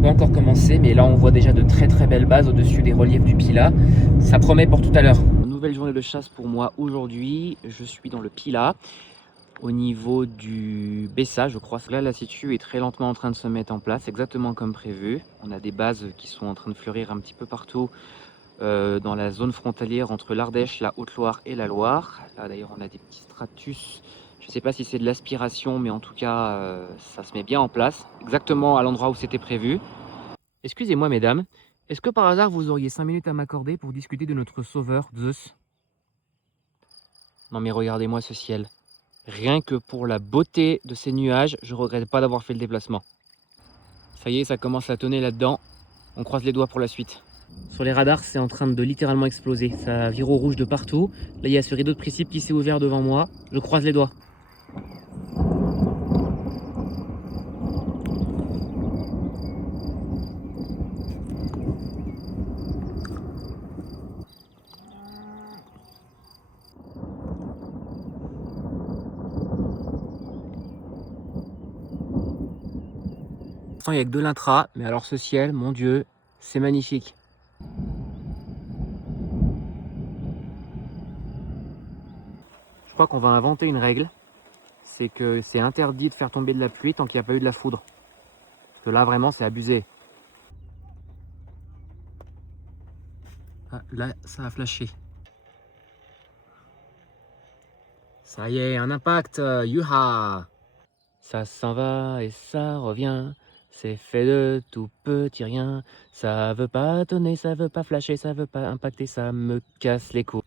pas encore commencé, mais là on voit déjà de très très belles bases au-dessus des reliefs du Pilat. Ça promet pour tout à l'heure. Nouvelle journée de chasse pour moi aujourd'hui. Je suis dans le Pilat, au niveau du Bessa, je crois. Là, la situ est très lentement en train de se mettre en place, exactement comme prévu. On a des bases qui sont en train de fleurir un petit peu partout dans la zone frontalière entre l'Ardèche, la Haute-Loire et la Loire. Là d'ailleurs on a des petits stratus. Je ne sais pas si c'est de l'aspiration, mais en tout cas ça se met bien en place, exactement à l'endroit où c'était prévu. Excusez-moi mesdames, est-ce que par hasard vous auriez 5 minutes à m'accorder pour discuter de notre sauveur Zeus? Non mais regardez-moi ce ciel. Rien que pour la beauté de ces nuages, je regrette pas d'avoir fait le déplacement. Ça y est, ça commence à tonner là-dedans. On croise les doigts pour la suite. Sur les radars, c'est en train de littéralement exploser. Ça vire au rouge de partout. Là, il y a ce rideau de précipice qui s'est ouvert devant moi. Je croise les doigts. Il n'y a que de l'intra, mais alors ce ciel, mon Dieu, c'est magnifique. Je crois qu'on va inventer une règle. C'est que c'est interdit de faire tomber de la pluie tant qu'il n'y a pas eu de la foudre. Parce que là, vraiment, c'est abusé. Ah, là, ça a flashé. Ça y est, un impact, yuha! Ça s'en va et ça revient, c'est fait de tout petit rien. Ça veut pas tonner, ça veut pas flasher, ça veut pas impacter, ça me casse les couilles.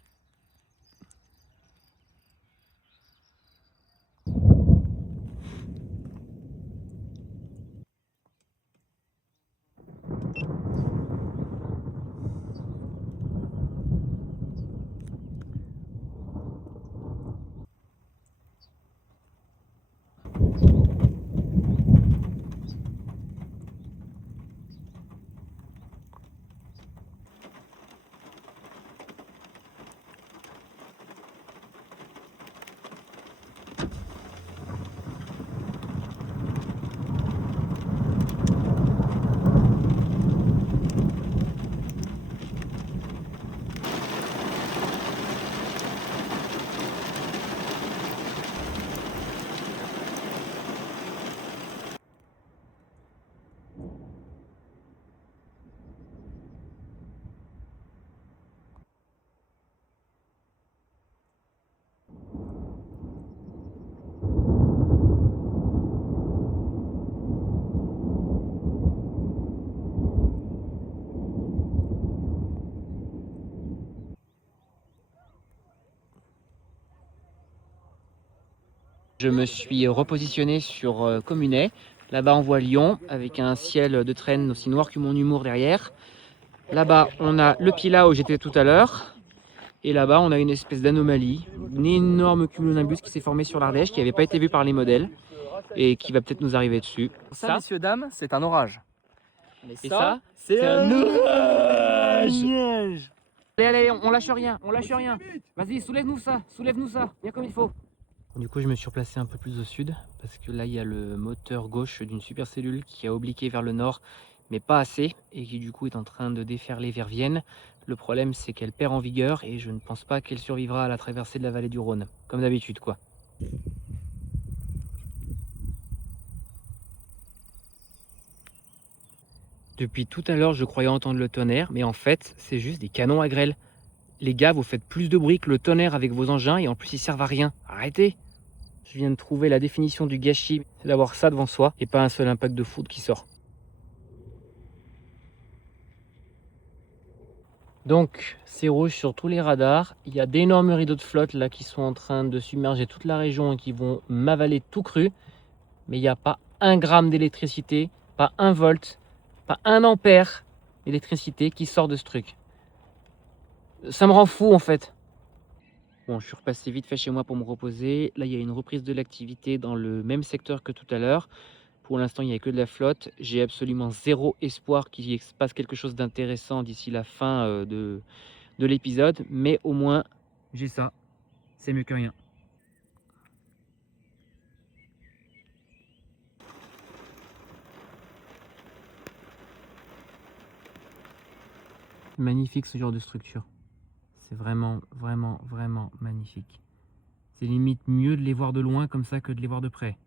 Je me suis repositionné sur Communet. Là-bas, on voit Lyon avec un ciel de traîne aussi noir que mon humour derrière. Là-bas, on a le Pilat où j'étais tout à l'heure. Et là-bas, on a une espèce d'anomalie, une énorme cumulonimbus qui s'est formée sur l'Ardèche, qui n'avait pas été vue par les modèles et qui va peut-être nous arriver dessus. Ça, messieurs, dames, c'est un orage. Mais Et ça, c'est un nuage. nuage. Allez, allez, on lâche rien, on lâche rien. Vas-y, soulève-nous ça, bien comme il faut. Du coup, je me suis replacé un peu plus au sud parce que là, il y a le moteur gauche d'une supercellule qui a obliqué vers le nord, mais pas assez, et qui du coup est en train de déferler vers Vienne. Le problème, c'est qu'elle perd en vigueur et je ne pense pas qu'elle survivra à la traversée de la vallée du Rhône, comme d'habitude, quoi. Depuis tout à l'heure, je croyais entendre le tonnerre, mais en fait, c'est juste des canons à grêle. Les gars, vous faites plus de bruit que le tonnerre avec vos engins et en plus ils servent à rien. Arrêtez! Je viens de trouver la définition du gâchis, c'est d'avoir ça devant soi et pas un seul impact de foudre qui sort. Donc, c'est rouge sur tous les radars. Il y a d'énormes rideaux de flotte là qui sont en train de submerger toute la région et qui vont m'avaler tout cru. Mais il n'y a pas un gramme d'électricité, pas un volt, pas un ampère d'électricité qui sort de ce truc. Ça me rend fou en fait. Bon, je suis repassé vite fait chez moi pour me reposer. Là, il y a une reprise de l'activité dans le même secteur que tout à l'heure. Pour l'instant, il n'y a que de la flotte. J'ai absolument zéro espoir qu'il se passe quelque chose d'intéressant d'ici la fin de l'épisode. Mais au moins, j'ai ça. C'est mieux que rien. magnifique ce genre de structure. C'est vraiment, vraiment, vraiment magnifique. C'est limite mieux de les voir de loin comme ça que de les voir de près.